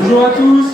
Bonjour à tous.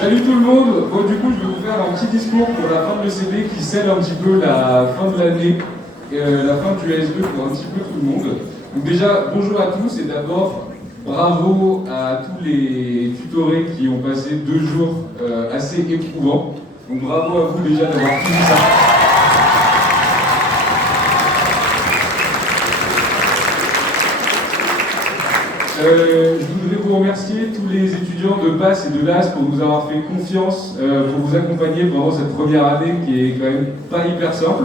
Salut tout le monde. Bon, du coup, je vais vous faire un petit discours pour la fin de l'ECD qui scelle un petit peu la fin de l'année, la fin du AS2 pour un petit peu tout le monde. Donc déjà, bonjour à tous et d'abord, bravo à tous les tutorés qui ont passé 2 jours assez éprouvants. Donc bravo à vous déjà d'avoir fini ça. Je voudrais vous remercier tous les étudiants de PASS et de LAS pour nous avoir fait confiance, pour vous accompagner pendant cette première année qui est quand même pas hyper simple.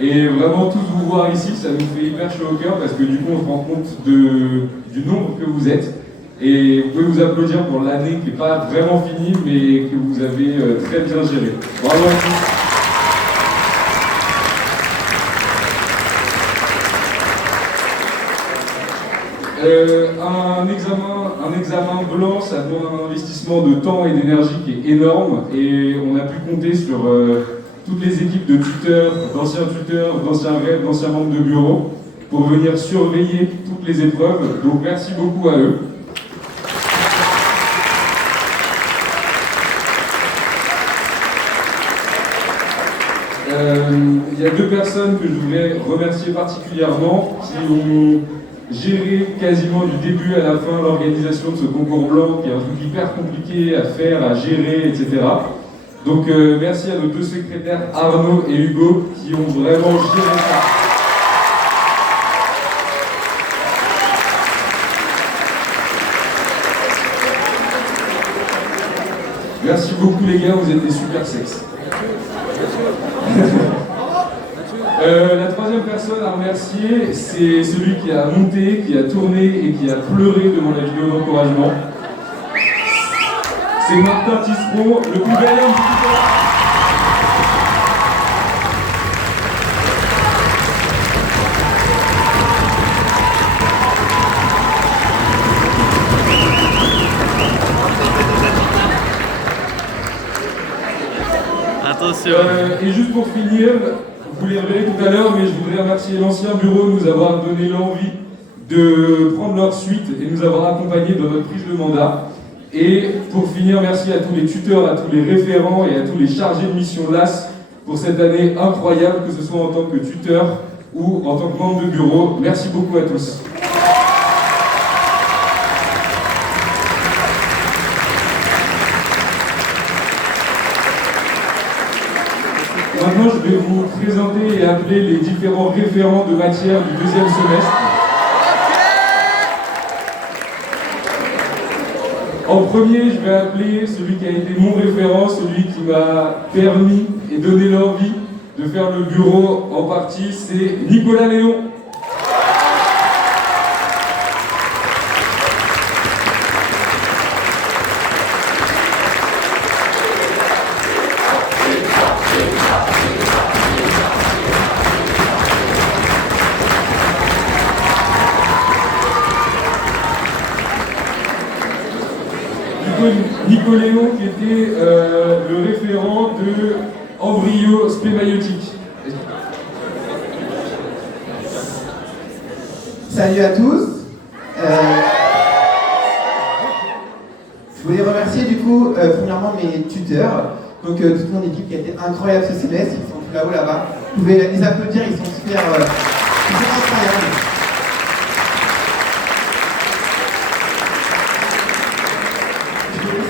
Et vraiment tous vous voir ici, ça nous fait hyper chaud au cœur parce que du coup on se rend compte du nombre que vous êtes. Et vous pouvez vous applaudir pour l'année qui n'est pas vraiment finie mais que vous avez très bien géré. Bravo à tous. Un examen blanc, ça demande un investissement de temps et d'énergie qui est énorme et on a pu compter sur toutes les équipes de tuteurs, d'anciens REP, d'anciens membres de bureau pour venir surveiller toutes les épreuves. Donc merci beaucoup à eux. Il y a 2 personnes que je voulais remercier particulièrement qui ont géré quasiment du début à la fin l'organisation de ce concours blanc qui est un truc hyper compliqué à faire, à gérer, etc. Donc merci à nos 2 secrétaires Arnaud et Hugo qui ont vraiment géré ça. Merci beaucoup les gars, vous êtes des super sexes. La 3e personne à remercier, c'est celui qui a monté, qui a tourné et qui a pleuré devant la vidéo d'encouragement. C'est Martin Tisseron, le plus bel homme du tuteur. Attention. Et juste pour finir, vous les verrez tout à l'heure, mais je voudrais remercier l'ancien bureau de nous avoir donné l'envie de prendre leur suite et nous avoir accompagnés dans notre prise de mandat. Et pour finir, merci à tous les tuteurs, à tous les référents et à tous les chargés de mission LAS pour cette année incroyable, que ce soit en tant que tuteur ou en tant que membre de bureau. Merci beaucoup à tous. Maintenant, je vais vous présenter et appeler les différents référents de matière du 2e semestre. En premier, je vais appeler celui qui a été mon référent, celui qui m'a permis et donné l'envie de faire le bureau en partie, c'est Nicolas Léon. Nicoléon qui était le référent de embryo spémaïotique. Salut à tous. Je voulais remercier du coup premièrement mes tuteurs, donc toute mon équipe qui a été incroyable ce semestre, ils sont tous là-haut là-bas. Vous pouvez les applaudir, ils sont super incroyables.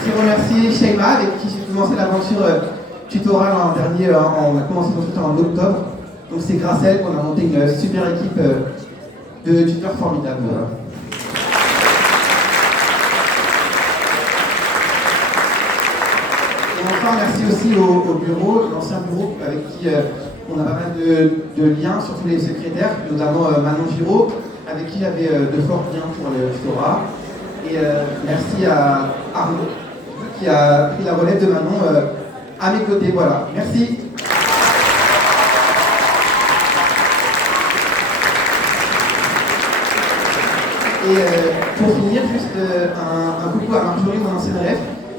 Je remercier Sheima avec qui j'ai commencé l'aventure tutorale en dernier, on a commencé notre tuteur en octobre. Donc c'est grâce à elle qu'on a monté une super équipe de tuteurs formidables. Voilà. Et enfin merci aussi au bureau, l'ancien bureau avec qui on a pas mal de liens, surtout les secrétaires, notamment Manon Giraud, avec qui j'avais de forts liens pour le tutorat. Et merci à Arnaud qui a pris la relève de Manon à mes côtés. Voilà, merci. Et pour finir, juste un coucou à Marjorie, mon ancienne ref,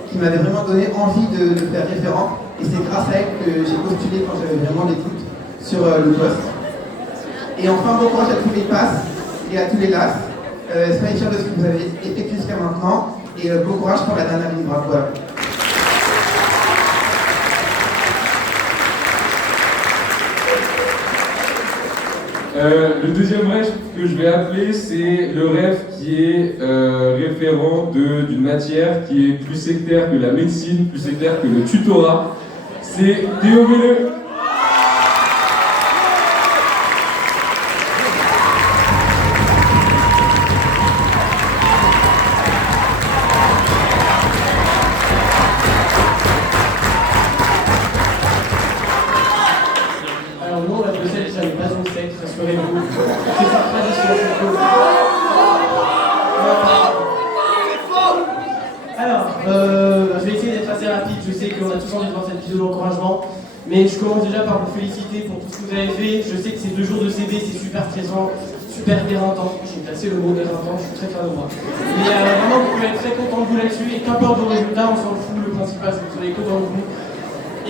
qui m'avait vraiment donné envie de faire référent. Et c'est grâce à elle que j'ai postulé quand j'avais vraiment des doutes sur le poste. Et enfin, bon courage à tous les passes et à tous les LAS. Soyez fiers de ce que vous avez effectué jusqu'à maintenant. Et bon courage pour la dernière ligne droite. Voilà. Le deuxième rêve que je vais appeler, c'est le rêve qui est référent d'une matière qui est plus sectaire que la médecine, plus sectaire que le tutorat. C'est Théo Velleux. Alors non, la Bruxelles, ça n'est pas une secte, rassurez-vous. C'est une tradition, c'est faux. Alors, je vais essayer d'être assez rapide. Je sais qu'on a tous envie de voir cette vidéo d'encouragement. Mais je commence déjà par vous féliciter pour tout ce que vous avez fait. Je sais que ces 2 jours de CD, c'est super stressant, super éreintant. J'ai placé le mot éreintant, je suis très fier de moi. Mais vraiment, vous pouvez être très content de vous là-dessus. Et qu'importe vos résultats, on s'en fout. Le principal, c'est que vous soyez content de vous.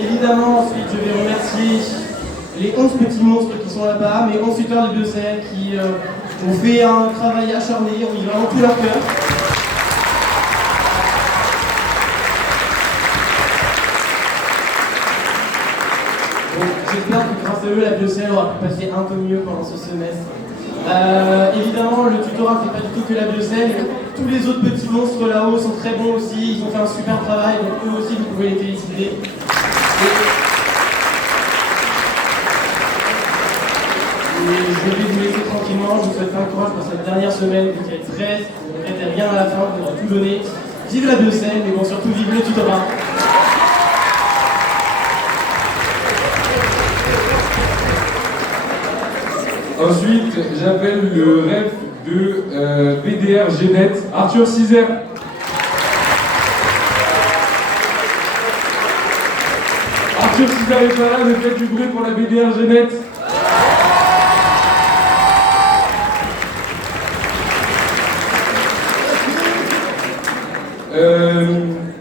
Évidemment, ensuite, je vais remercier les 11 petits monstres qui sont là-bas, mes 11 tuteurs de Bruxelles qui ont fait un travail acharné, ont mis vraiment tout leur cœur. Donc j'espère que grâce à eux, la Bruxelles aura pu passer un peu mieux pendant ce semestre. Évidemment, le tutorat fait pas du tout que la Bruxelles. Tous les autres petits monstres là-haut sont très bons aussi, ils ont fait un super travail, donc eux aussi vous pouvez les féliciter. Et je vais vous laisser tranquillement, je vous souhaite plein de courage pour cette dernière semaine, vu qu'il y a 13, vous ne regrettez rien à la fin, vous aurez tout donné. Vive la Bruxelles, mais bon, surtout vive le tutorat. Ensuite, j'appelle le rêve de BDR Génet, Arthur Cizer. Arthur Cizer est pas là, mais faites du bruit pour la BDR Génet.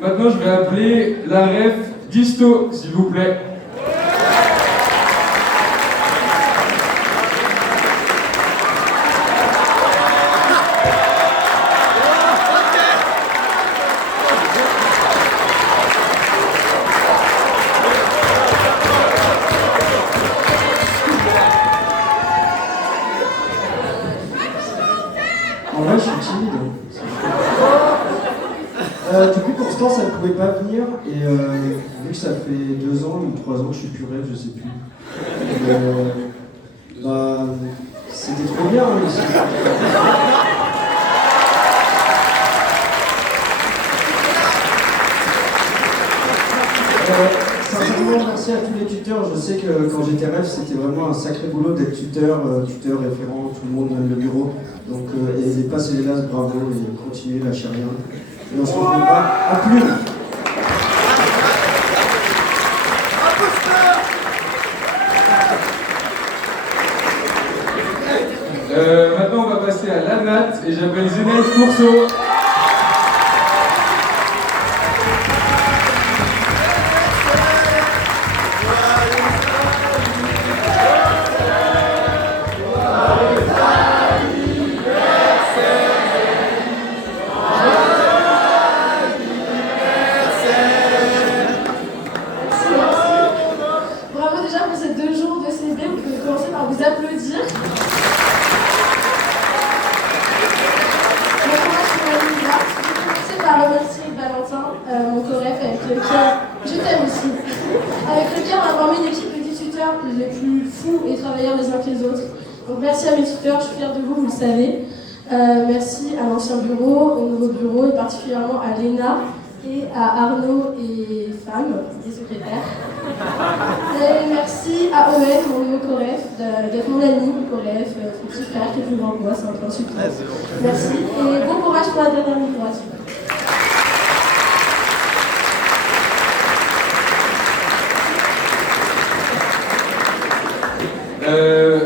Maintenant, je vais appeler la ref d'Isto, s'il vous plaît. En vrai, je suis timide. Du coup, Constance, elle ne pouvait pas venir. Et vu que ça fait 2 ans ou 3 ans que je suis plus rêve, je sais plus. Bah, c'était trop bien, hein, ici. Sincèrement, merci à tous les tuteurs. Je sais que quand j'étais rêve, c'était vraiment un sacré boulot d'être tuteur, référent, tout le monde, même le bureau. Donc, et les passes et les lasses, bravo, et continuez, lâchez rien. Et on se retrouvera en plus. Maintenant, on va passer à l'ANAT et j'appelle Zénaïd Courceau. Bravo déjà pour ces 2 jours de CB, vous pouvez commencer par vous applaudir. Bon courage pour la ligne droite. Je vais commencer par remercier Valentin, mon coref, avec lequel je t'aime aussi, avec lequel on a formé une équipe de 10 tuteurs les plus fous et travailleurs les uns que les autres. Donc merci à mes tuteurs, je suis fière de vous, vous le savez. Merci à l'ancien bureau, au nouveau bureau et particulièrement à Léna et à Arnaud et Femme, les secrétaires. Et merci à Owen, mon nouveau coref, d'être mon ami, mon coref, son petit frère qui est plus grand que moi, c'est un peu insultant. Merci et bon courage pour la dernière ligne droite.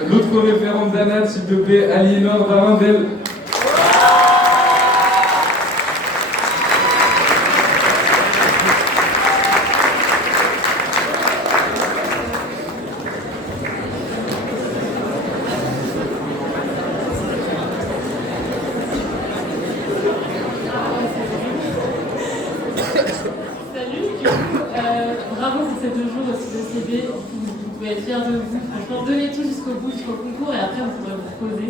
L'autre référente d'ANAT, s'il te plaît, Aliénor Varindel. CV, vous pouvez être fiers de vous. Franchement, donnez tout jusqu'au bout, jusqu'au concours, et après vous pourrez vous reposer.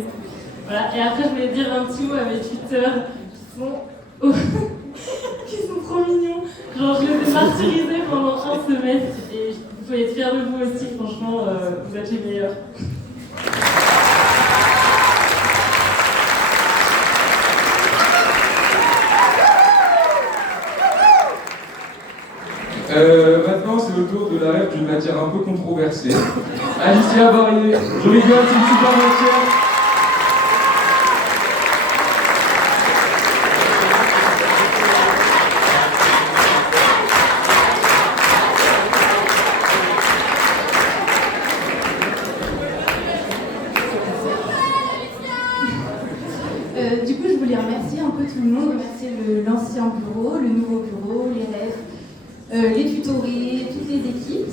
Voilà. Et après, je voulais dire un petit mot à mes tuteurs qui sont, qui sont trop mignons. Genre, je les ai martyrisés pendant un semestre, et vous pouvez être fiers de vous aussi. Franchement, vous êtes les meilleurs. Maintenant, c'est le tour de la rêve d'une matière un peu controversée. Alicia Barrier, je rigole, c'est une super matière. Du coup, je voulais remercier un peu tout le monde, remercier l'ancien bureau, le nouveau bureau, les rêves, les tutorés, toutes les équipes.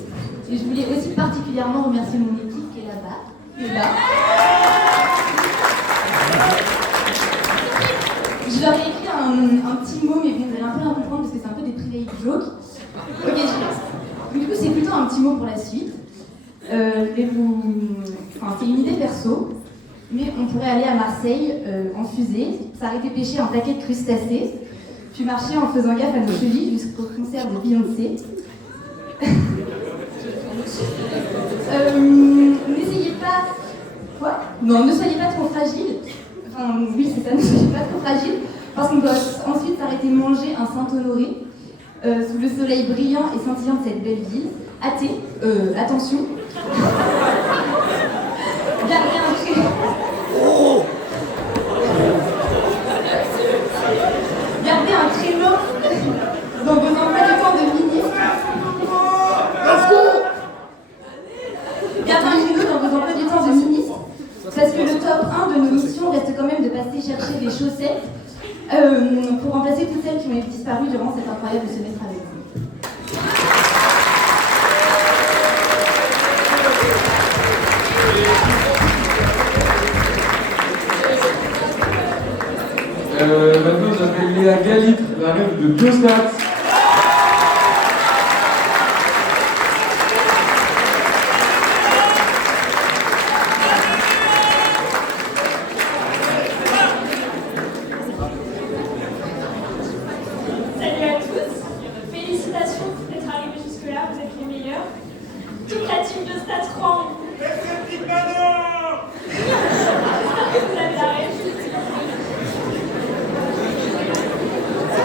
Et je voulais aussi particulièrement remercier mon équipe qui est là-bas, qui est là. Je leur ai écrit un petit mot, mais bon, vous allez un peu la comprendre parce que c'est un peu des private jokes. Ok, je laisse. Du coup, c'est plutôt un petit mot pour la suite. Enfin, c'est une idée perso. Mais on pourrait aller à Marseille en fusée, s'arrêter pêcher un paquet de crustacés, puis marcher en faisant gaffe à nos chevilles jusqu'au concert de Beyoncé. N'essayez pas... Quoi? Non, ne soyez pas trop fragile. Enfin, oui, c'est ça, ne soyez pas trop fragile. Parce qu'on doit ensuite s'arrêter manger un Saint-Honoré sous le soleil brillant et scintillant de cette belle ville. Athée, attention. Gardez un créneau. Gardez un créneau dans vos emplois du temps de ministre. Gardez un créneau dans vos emplois du temps de ministre. Parce que le top 1 de nos missions reste quand même de passer chercher des chaussettes pour remplacer toutes celles qui ont disparu durant cet incroyable semestre avec vous. Maintenant, j'appelle Léa Galitre, la rêve de Biostat. Salut à tous, félicitations d'être arrivés jusque-là, vous êtes les meilleurs. Toute la team de Stat 3 en vous. J'espère que vous avez la rêve.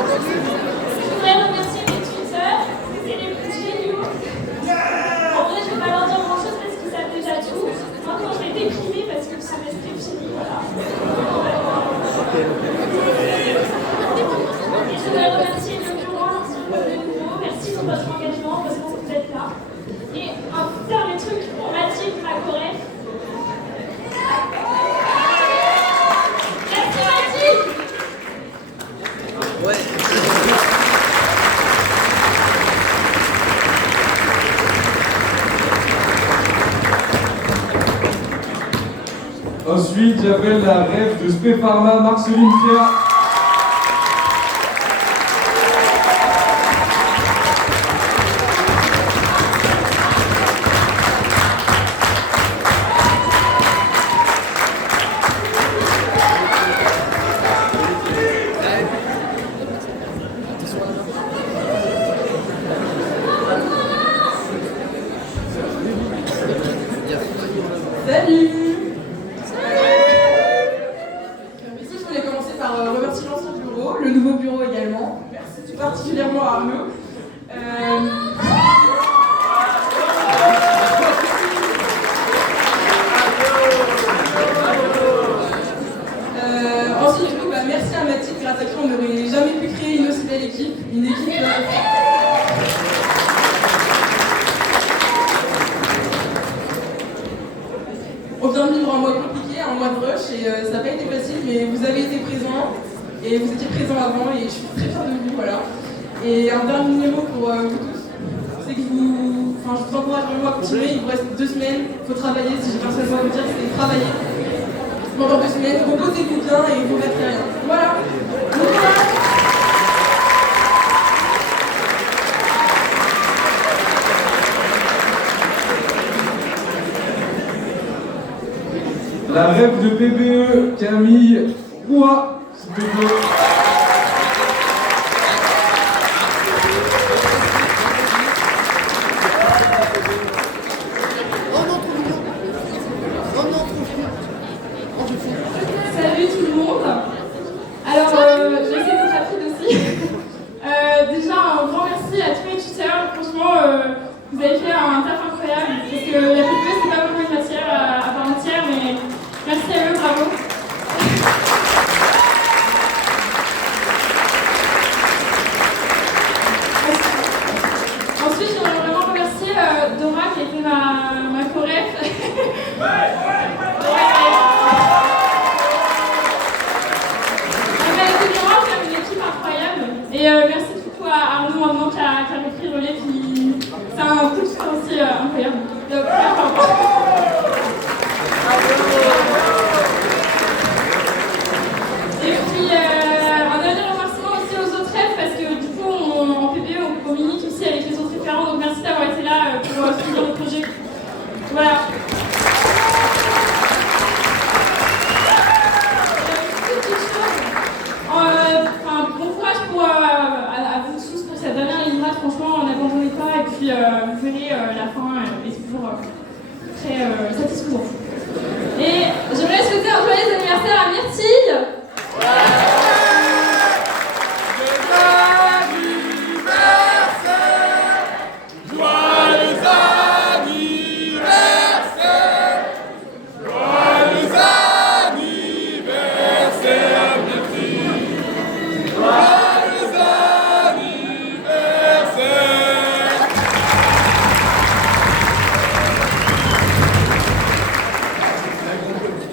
Je voudrais remercier mes tuteurs, c'est les plus géniaux. En vrai, je ne vais pas leur dire grand-chose parce qu'ils savent déjà tout. Moi, quand je vais déprimer parce que le semestre est fini, voilà. Et je voudrais remercier le bureau, l'ancien bureau de nouveau. Merci pour votre engagement, parce que vous êtes là. Et un dernier truc pour Mathilde, ma chorève. Merci Mathilde. Ensuite, j'appelle la rêve de Spépharma, Marceline Pierre. Salut! Ici, je voulais commencer par remercier l'ancien bureau, le nouveau bureau également. Merci tout particulièrement à Arnaud. Ensuite, du coup, merci à Mathilde, grâce à qui on n'aurait jamais pu créer une aussi belle équipe. Une équipe on vient de vivre un mois compliqué, un mois de rush, et ça n'a pas été facile, mais vous avez été présents, et vous étiez présents avant, et je suis très fière de vous, voilà. Et un dernier mot pour vous tous, c'est que je vous encourage vraiment à continuer, il vous reste 2 semaines, il faut travailler, si j'ai qu'un seul mot à vous dire, c'est travailler. Pendant 2 semaines, reposez-vous bien et vous ne regrettez rien. Voilà. Bon courage. La rêve de PBE, Camille Roy, s'il te plaît. Salut tout le monde. Alors, j'essaie d'être rapide aussi. Déjà, un grand merci à tous les tuteurs. Franchement, vous avez fait un taf incroyable. Parce que la PPE, c'est pas vraiment une matière à part entière, mais merci à eux, bravo. Ensuite, j'aimerais vraiment remercier Dora qui a été ma choref. Et merci du coup à Arnaud maintenant qui a repris le relais, c'est un coup de soutien aussi incroyable. Donc, et puis un dernier remerciement aussi aux autres rêves parce que du coup en PBE on communique aussi avec les autres référents, donc merci d'avoir été là pour suivre le projet. Voilà. Bon courage à vous tous pour cette dernière ligne droite, franchement n'abandonnez pas et puis vous verrez la fin est toujours très satisfaisante. Et j'aimerais souhaiter un joyeux anniversaire à Myrtille.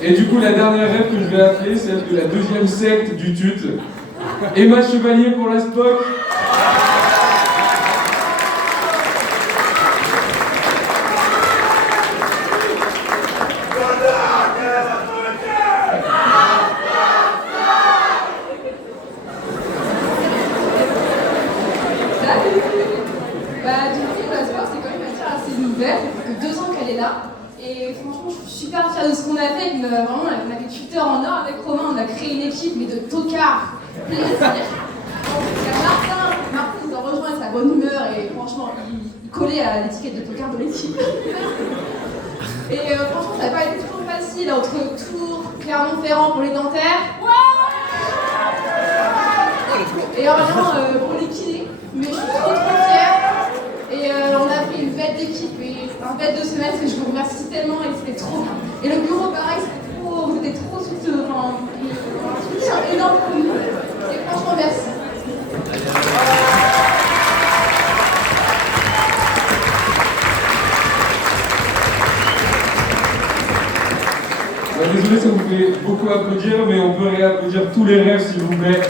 Et du coup, la dernière rêve que je vais appeler, celle de la deuxième secte du TUT. Emma Chevalier pour la Spock. Du coup, la Spock, c'est quand même une matière assez nouvelle, ça fait que 2 ans qu'elle est là. Et franchement, je suis super fière de ce qu'on a fait. Vraiment, on a des tuteurs en or avec Romain, on a créé une équipe, mais de tocards. Plaisir. Il y a Martin nous a rejoint avec sa bonne humeur et franchement, il collait à l'étiquette de tocard de l'équipe. Et franchement, ça n'a pas été toujours facile entre Tours, Clermont-Ferrand pour les dentaires. Et vraiment pour les kinés. Mais je suis trop fière. Et on a fait une fête d'équipe et un fête de semestre et je vous remercie tellement et c'était trop bien. Et le bureau pareil, vous étiez trop soutenus, enfin, un soutien énorme pour nous. Et franchement merci. Désolé, ça vous fait beaucoup applaudir, mais on peut réapplaudir tous les rêves s'il vous plaît.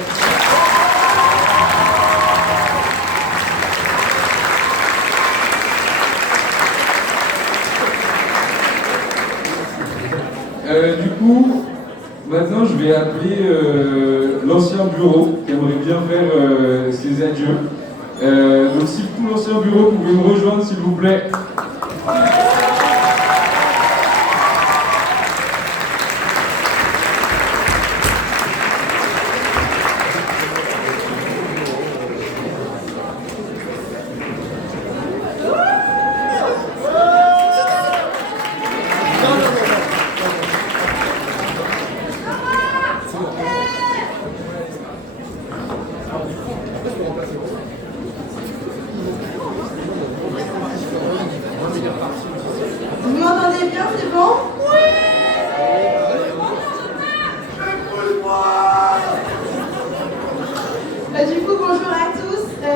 Du coup, maintenant je vais appeler l'ancien bureau qui aimerait bien faire ses adieux. Donc si tout l'ancien bureau pouvait me rejoindre s'il vous plaît. Vous m'entendez bien, c'est bon? Oui! Du coup, bonjour à tous. Ça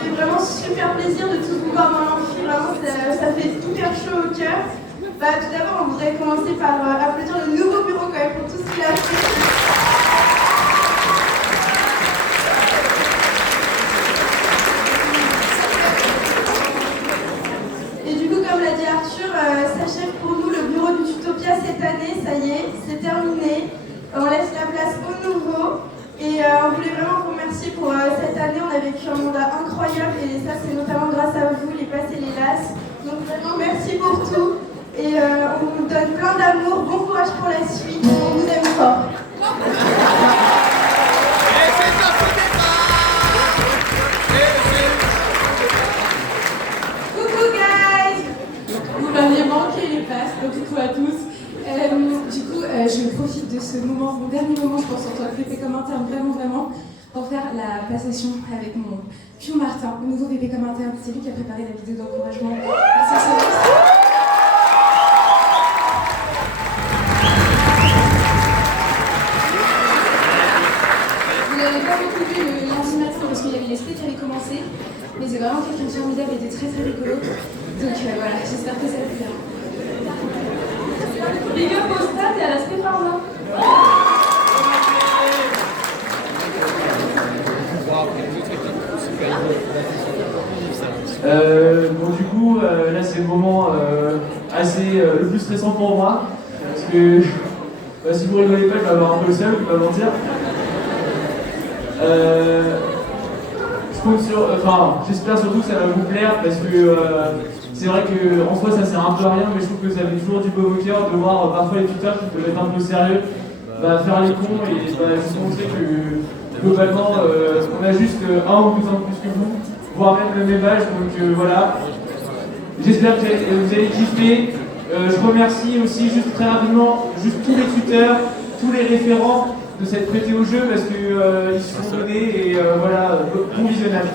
fait vraiment super plaisir de tous vous voir dans l'amphi. Vraiment, ça fait hyper chaud au cœur. Tout d'abord, on voudrait commencer par applaudir le nouveau bureau quand même pour tout ce qu'il a fait. Et du coup, comme l'a dit Arthur, sachez que pour nous, le bureau du Tutopia cette année, ça y est, c'est terminé. On laisse la place au nouveau. Et on voulait vraiment vous remercier pour cette année. On a vécu un mandat incroyable et ça, c'est notamment grâce à vous, les passes et les lasses. Donc vraiment, merci pour tout. Et on vous donne plein d'amour, bon courage pour la suite, on vous aime fort. Coucou guys! Vous m'aviez manqué les places, donc coucou à tous. Je profite de ce moment, mon dernier moment, je pense, en tant que VP comme interne, vraiment, pour faire la passation avec mon pion Martin, le nouveau VP comme interne. C'est lui qui a préparé la vidéo d'encouragement. Merci, vous n'avez pas beaucoup vu le lundi matin parce qu'il y avait les spé qui avaient commencé, mais c'est vraiment quelqu'un de formidable et de très rigolo. Donc voilà, j'espère que ça vous plaira. Big up au stade et à la Stéphane. Bon du coup là c'est le moment assez le plus stressant pour moi parce que si vous rigolez pas je vais avoir un peu le seum, je vais pas mentir. Je compte sur, j'espère surtout que ça va vous plaire parce que c'est vrai qu'en soi ça sert un peu à rien mais je trouve que ça met toujours du baume au cœur de voir parfois les tuteurs qui peuvent être un peu sérieux faire les cons et juste montrer que globalement on a juste 1 ou 2 ans de plus que vous, voire même le même âge, donc voilà. J'espère que vous allez kiffer. Je remercie aussi juste très rapidement tous les tuteurs, tous les référents de s'être prêtés au jeu parce qu'ils se sont donnés et voilà, bon visionnage.